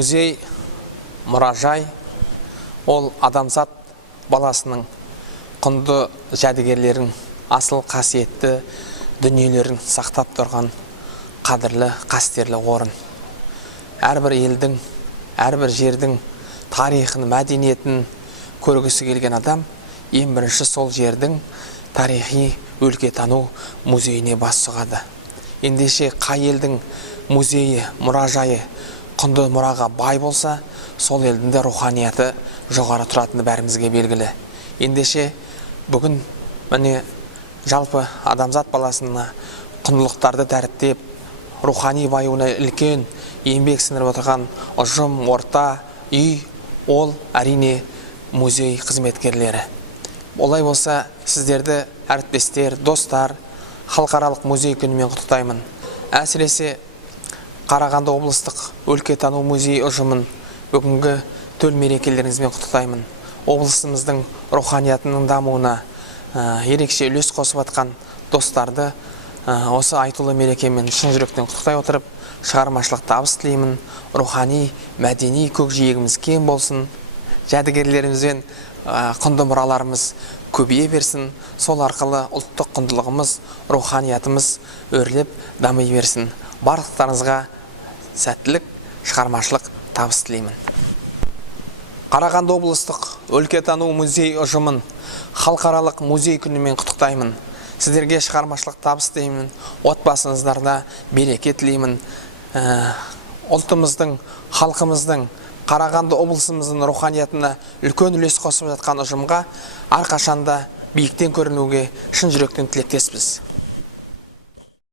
Музей, мұражай, ол адамзат баласының құнды жәдігерлерін, асыл қасиетті дүниелерін сақтап тұрған қадірлі, қастерлі орын. Әрбір елдің, әрбір жердің тарихын, мәдениетін көргісі келген адам ең бірінші сол жердің тарихи өлкетану музейіне бас сұғады. Ендеше қай елдің музейі, мұражайы құнды мұраға бай болса, сол елдің де руханияты жоғары тұратыны бәрімізге белгілі. Ендеше бүгін міне жалпы адамзат баласына құндылықтарды дәріптеп, рухани баюына үлкен еңбек сіңіріп отырған ұжым, орта, үй, ол әрине музей қызметкерлері. Олай болса, сіздерді әріптестер, достар, халықаралық музей күнімен құттықтаймын. Әсіресе Қарағанды облыстық өлкетану музей ұжымын бүгінгі төл мерекелеріңізбен құттықтаймын. Облысымыздың руханиятының дамуына ерекше үлес қосып атқан достарды осы айтулы мерекемен шын жүректен құттықтай отырып, шығармашылық табыс тілеймін. Рухани, мәдени көкжиегіміз кең болсын, жәдігерлерімізбен құнды мұраларымыз көбейе берсін, сол арқылы ұлттық құндылығымыз, руханиятымыз өрлеп дами берсін. Барлықтарыңызға сәттілік, шығармашылық табыс тілеймін. Қарағанды облыстық өлкетану музей ұжымын халықаралық музей күнімен құттықтаймын. Сіздерге шығармашылық табыс тілеймін, отбасыңыздарда береке тілеймін. Ұлтымыздың, халқымыздың, Қарағанды облысымыздың руханиятына үлкен үлес қосып жатқан ұжымға әрқашанда биіктен көрінуге шын жүректен тілектеспіз.